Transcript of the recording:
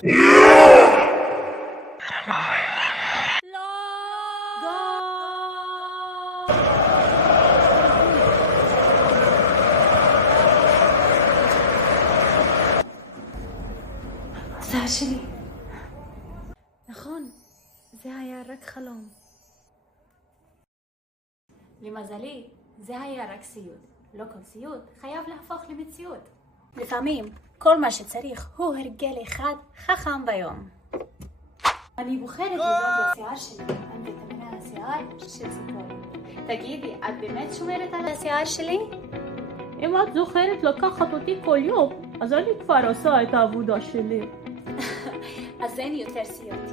זה שלי. נכון, זה היה רק חלום. למזלי, זה היה רק סיוט. לא כל סיוט חייב להפוך למציאות. לפעמים כל מה שצריך הוא הרגל אחד חכם ביום. אני בוחרת לדאוג לשיער שלי עם ויטמיני השיער של ציפור. תגידי, את באמת שומרת על השיער שלי? אם את זוכרת לקחת אותי כל יום, אז אני כבר עושה את העבודה שלי. אז אין יותר סיוט